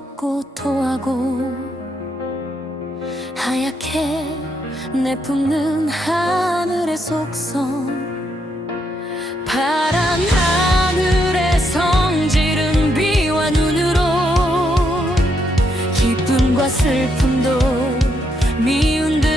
걷고 토하고 하얗게 내뿜는 하늘의 속성. 파란 하늘의 성질은 비와 눈으로 기쁨과 슬픔도 미운 듯